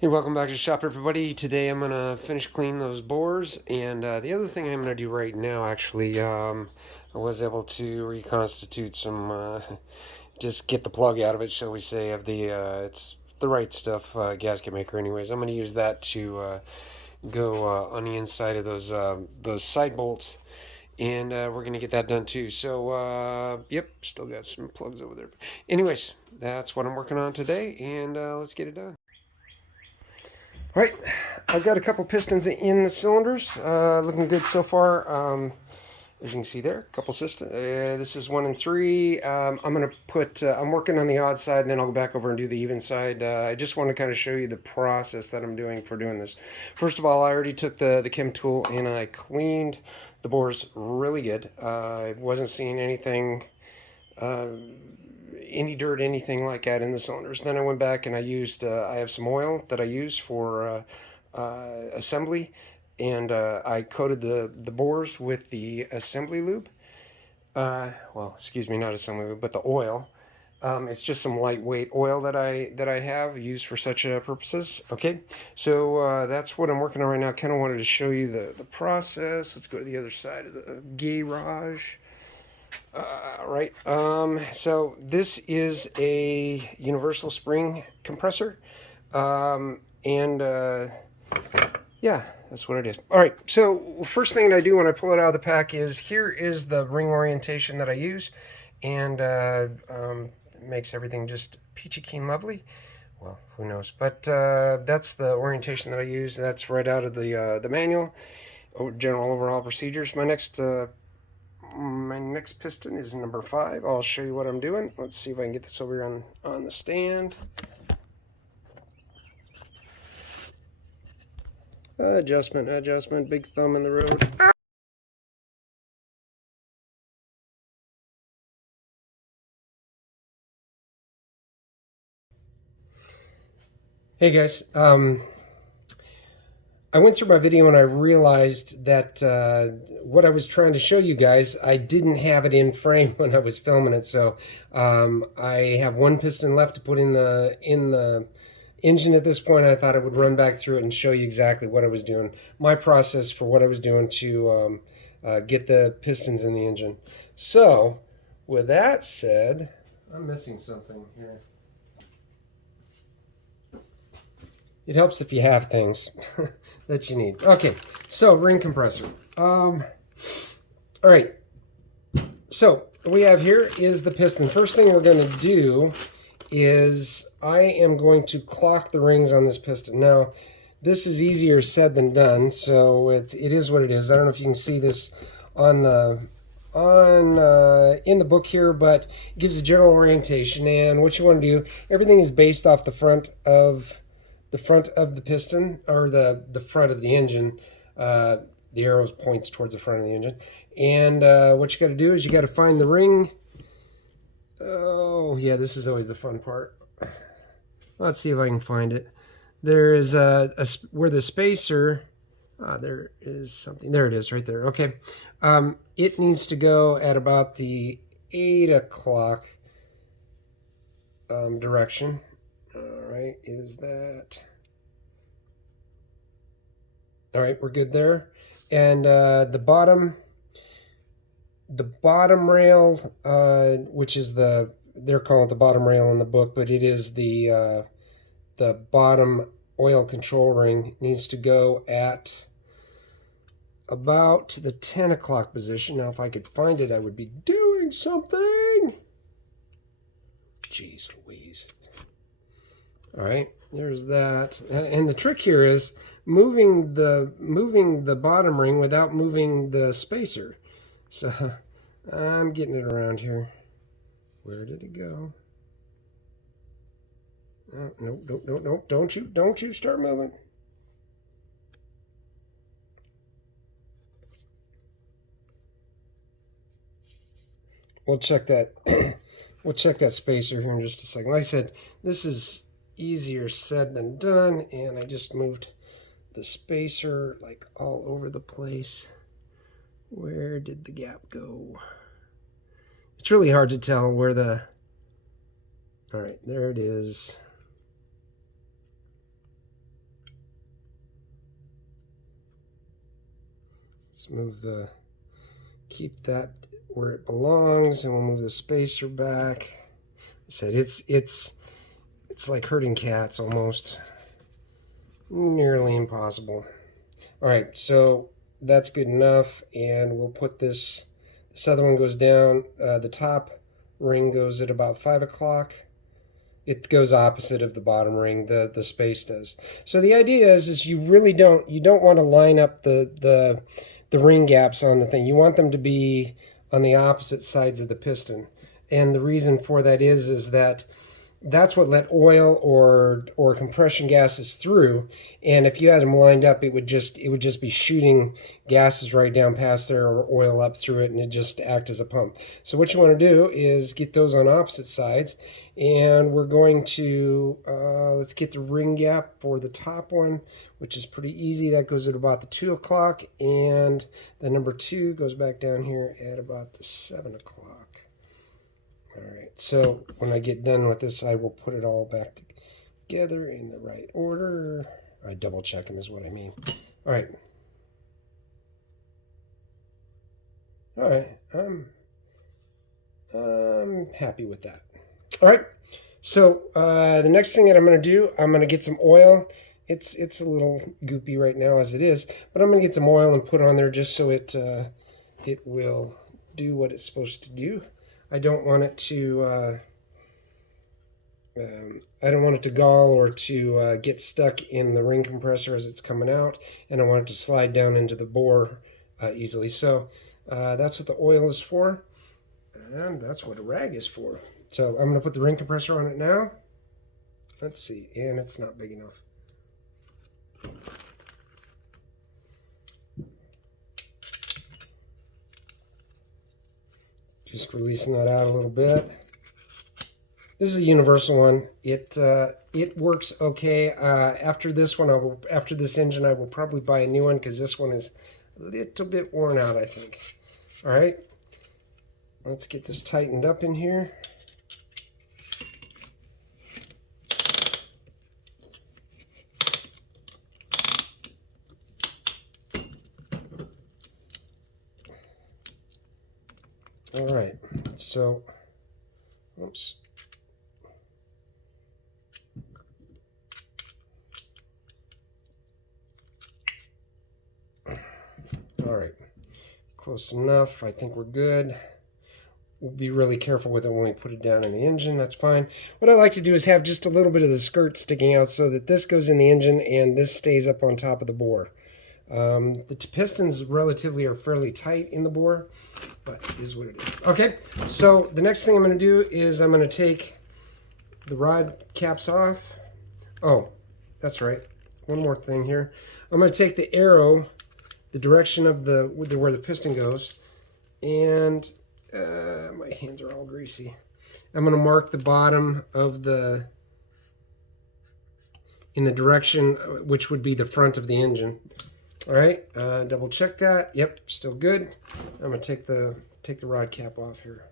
Hey, welcome back to the shop, everybody. Today I'm gonna finish cleaning those bores, and the other thing I'm gonna do right now, actually, I was able to reconstitute some, just get the plug out of it, shall we say, of the it's the right stuff gasket maker. Anyways, I'm gonna use that to go on the inside of those side bolts, and we're gonna get that done too. So, yep, still got some plugs over there. Anyways, that's what I'm working on today, and let's get it done. All right, I've got a couple pistons in the cylinders, looking good so far. As you can see there, a couple systems. This is 1 and 3. I'm gonna put. I'm working on the odd side, and then I'll go back over and do the even side. I just want to kind of show you the process that I'm doing for doing this. First of all, I already took the chem tool and I cleaned the bores really good. I wasn't seeing anything. Any dirt, anything like that in the cylinders. Then I went back and I used, I have some oil that I use for assembly, and I coated the bores with the assembly lube. Well, excuse me, not assembly lube, but the oil. It's just some lightweight oil that I have used for such purposes. Okay, so that's what I'm working on right now. Kind of wanted to show you the process. Let's go to the other side of the garage. Right. So this is a universal spring compressor. And yeah, that's what it is. All right. So first thing that I do when I pull it out of the pack is here is the ring orientation that I use. And it makes everything just peachy keen lovely. Well, who knows? But that's the orientation that I use. That's right out of the manual. General overhaul procedures. My next piston is number 5. I'll show you what I'm doing. Let's see if I can get this over here on the stand. Adjustment, big thumb in the road. Hey guys, I went through my video and I realized that what I was trying to show you guys, I didn't have it in frame when I was filming it. So I have one piston left to put in the engine at this point. I thought I would run back through it and show you exactly what I was doing, my process for what I was doing to get the pistons in the engine. So with that said, I'm missing something here. It helps if you have things that you need. Okay, so ring compressor. All right, so what we have here is the piston. First thing we're going to do is I am going to clock the rings on this piston. Now, this is easier said than done, so it is what it is. I don't know if you can see this on the in the book here, but it gives a general orientation. And what you want to do, everything is based off the front of the piston, or the front of the engine. The arrows points towards the front of the engine. And what you got to do is you got to find the ring. Oh yeah, this is always the fun part. Let's see if I can find it. There is where the spacer. There is something. There it is, right there. Okay, it needs to go at about the 8 o'clock direction. All right, is that... All right, we're good there. And the bottom rail, which is they're calling it the bottom rail in the book, but it is the bottom oil control ring, needs to go at about the 10 o'clock position. Now, if I could find it, I would be doing something. Jeez Louise. All right, there's that. And the trick here is moving the bottom ring without moving the spacer. So I'm getting it around here. Where did it go? Oh, no! Don't you start moving. We'll check that. We'll check that spacer here in just a second. Like I said, this is easier said than done, and I just moved the spacer like all over the place. Where did the gap go? It's really hard to tell where the... All right, there it is. Let's move keep that where it belongs, and we'll move the spacer back. I said it's like herding cats almost. Nearly impossible. All right, so that's good enough, and we'll put this other one goes down. The top ring goes at about 5 o'clock. It goes opposite of the bottom ring, the space does. So the idea is you really don't want to line up the ring gaps on the thing. You want them to be on the opposite sides of the piston. And the reason for that is that that's what let oil or compression gases through. And if you had them lined up, it would just be shooting gases right down past there, or oil up through it, and it just act as a pump. So what you want to do is get those on opposite sides, and we're going to let's get the ring gap for the top one, which is pretty easy. That goes at about the 2 o'clock, and the number 2 goes back down here at about the 7 o'clock. All right, so when I get done with this, I will put it all back together in the right order. I double check them is what I mean. All right. All right, I'm happy with that. All right, so the next thing that I'm going to do, I'm going to get some oil. It's a little goopy right now as it is, but I'm going to get some oil and put on there just so it will do what it's supposed to do. I don't want it to gall or to get stuck in the ring compressor as it's coming out, and I want it to slide down into the bore easily. So that's what the oil is for, and that's what a rag is for. So I'm going to put the ring compressor on it now. Let's see, and it's not big enough. Just releasing that out a little bit. This is a universal one. It works okay. After this one, after this engine, I will probably buy a new one because this one is a little bit worn out, I think. All right, let's get this tightened up in here. All right, so, oops. All right, close enough. I think we're good. We'll be really careful with it when we put it down in the engine. That's fine. What I like to do is have just a little bit of the skirt sticking out so that this goes in the engine and this stays up on top of the bore. The pistons relatively are fairly tight in the bore, but it is what it is. Okay, so the next thing I'm going to do is I'm going to take the rod caps off. Oh, that's right. One more thing here. I'm going to take the arrow, the direction of where the piston goes, and my hands are all greasy. I'm going to mark the bottom of in the direction which would be the front of the engine. All right, double check that. Yep, still good. I'm gonna take the rod cap off here.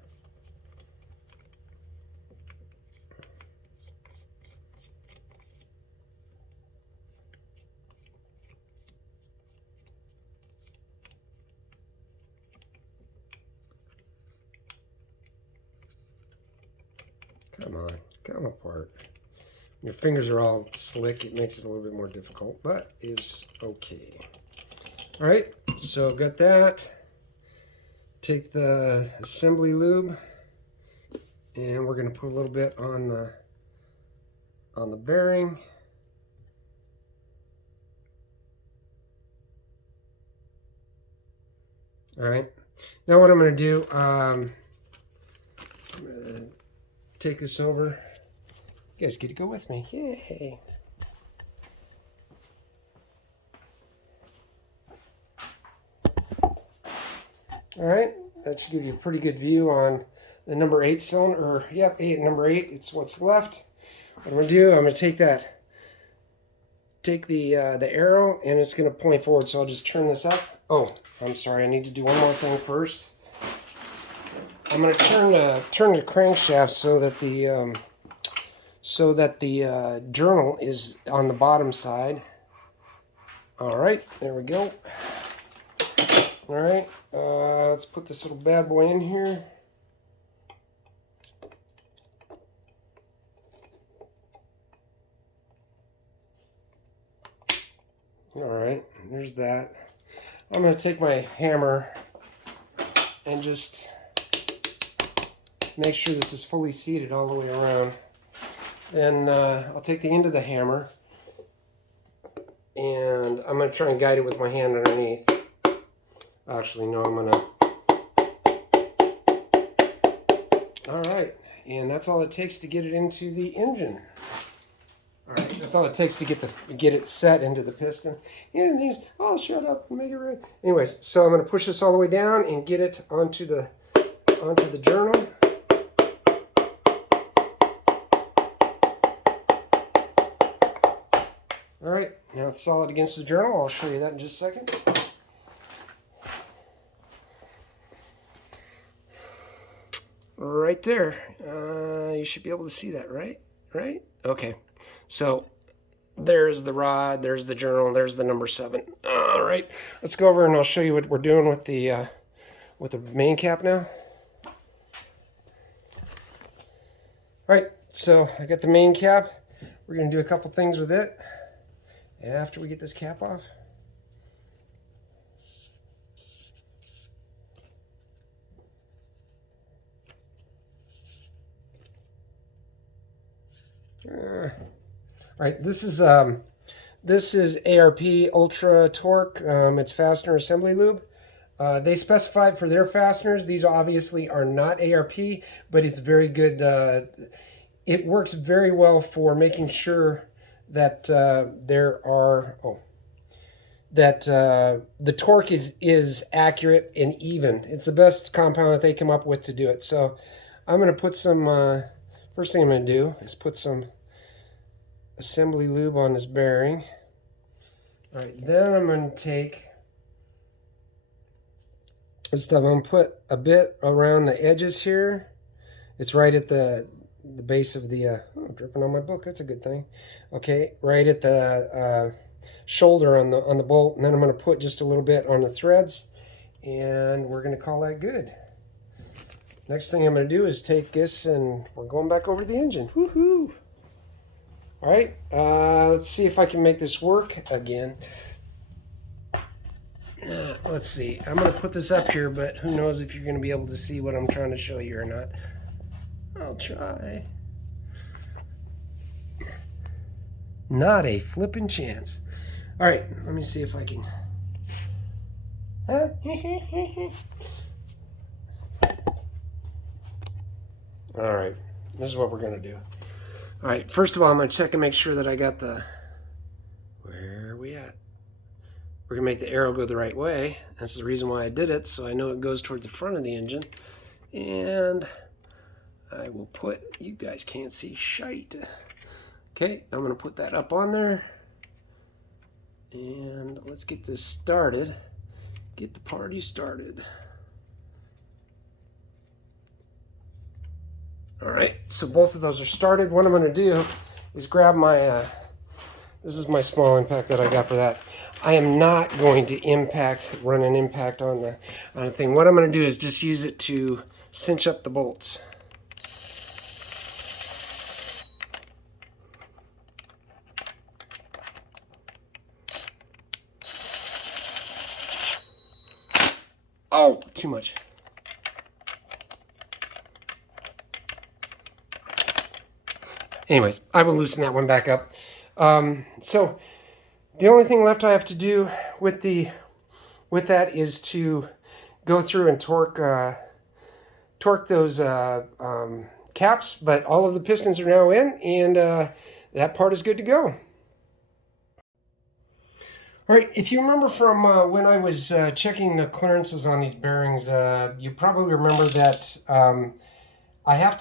Come on, come apart. Your fingers are all slick. It makes it a little bit more difficult, but is okay. All right, so got that. Take the assembly lube, and we're going to put a little bit on the bearing. All right, now what I'm going to do, I'm going to take this over. You guys get to go with me. Yay! All right, that should give you a pretty good view on the number 8 cylinder, or yep, number 8, it's what's left. What I'm going to do, I'm going to take the arrow, and it's going to point forward, so I'll just turn this up. Oh, I'm sorry, I need to do one more thing first. I'm going to turn the crankshaft so that the journal is on the bottom side. All right, there we go. All right, let's put this little bad boy in here. All right, there's that. I'm going to take my hammer and just make sure this is fully seated all the way around. And I'll take the end of the hammer and I'm going to try and guide it with my hand underneath. Actually, no, I'm going to... All right, and that's all it takes to get it into the engine. All right, that's all it takes to get it set into the piston. And these, oh, shut up, make it right. Anyways, so I'm going to push this all the way down and get it onto the journal. All right, now it's solid against the journal. I'll show you that in just a second. Right there. You should be able to see that, right? Right? Okay. So there's the rod, there's the journal, there's the number 7. All right, let's go over and I'll show you what we're doing with the main cap now. All right, so I got the main cap. We're going to do a couple things with it after we get this cap off. All right, this is ARP Ultra Torque. It's fastener assembly lube. They specified for their fasteners. These obviously are not ARP, but it's very good. It works very well for making sure that the torque is accurate and even. It's the best compound that they come up with to do it. So I'm going to put some, first thing I'm going to do is put some assembly lube on this bearing. All right, then I'm going to take this stuff. I'm going to put a bit around the edges here. It's right at the base of the, oh, dripping on my book, that's a good thing. Okay, right at the shoulder on the bolt, and then I'm going to put just a little bit on the threads, and we're going to call that good. Next thing I'm going to do is take this, and we're going back over to the engine. Woohoo! All right, let's see if I can make this work again. Let's see. I'm going to put this up here, but who knows if you're going to be able to see what I'm trying to show you or not. I'll try. Not a flipping chance. All right, let me see if I can. Huh? All right, this is what we're going to do. All right, first of all, I'm going to check and make sure that I got the, where are we at? We're going to make the arrow go the right way. That's the reason why I did it, so I know it goes toward the front of the engine. And I will put, you guys can't see shite. Okay, I'm going to put that up on there. And let's get this started. Get the party started. All right, so both of those are started. What I'm going to do is grab my, this is my small impact that I got for that. I am not going to run an impact on the thing. What I'm going to do is just use it to cinch up the bolts. Oh, too much. Anyways, I will loosen that one back up. So the only thing left I have to do with that is to go through and torque those caps. But all of the pistons are now in, and that part is good to go. All right, if you remember from when I was checking the clearances on these bearings, you probably remember that I have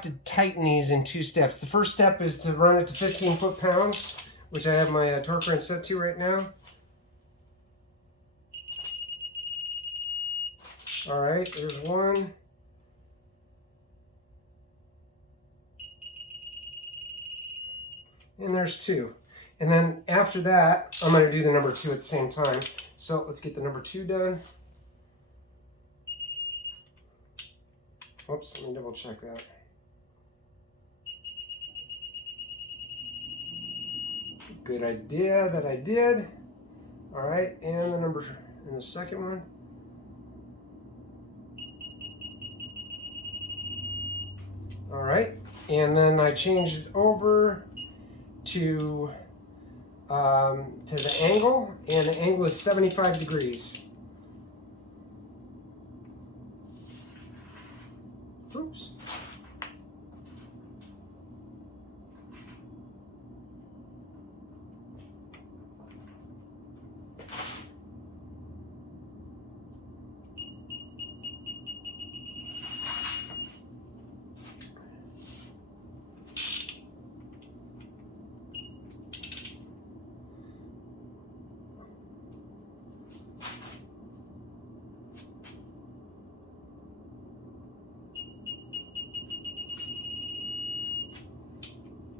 to tighten these in 2 steps. The first step is to run it to 15 foot-pounds, which I have my torque wrench set to right now. All right, there's one. And there's 2. And then after that, I'm going to do the number 2 at the same time. So let's get the number 2 done. Oops, let me double check that. Good idea that I did. All right, and the number in the second one. All right, and then I changed it over to the angle, and the angle is 75 degrees. Oops.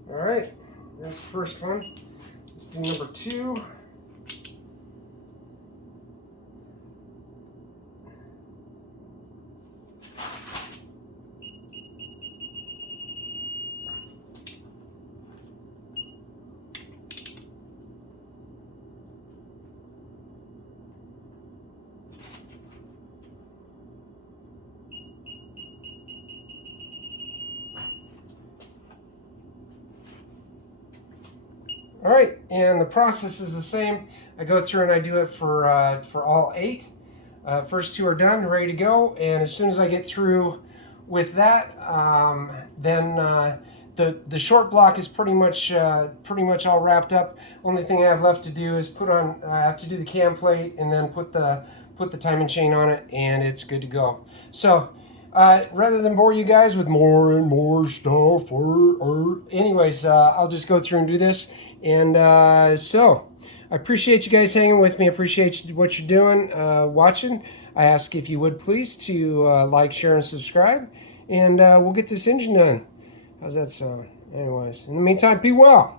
All right, there's the first one. Let's do number 2. All right, and the process is the same. I go through and I do it for all 8. First 2 are done, ready to go, and as soon as I get through with that, then the short block is pretty much all wrapped up. Only thing I have left to do is put on. I have to do the cam plate and then put the timing chain on it, and it's good to go. So. Rather than bore you guys with more and more stuff, anyways, I'll just go through and do this. And so, I appreciate you guys hanging with me. I appreciate what you're doing, watching. I ask if you would please to like, share, and subscribe. And we'll get this engine done. How's that sound? Anyways, in the meantime, be well.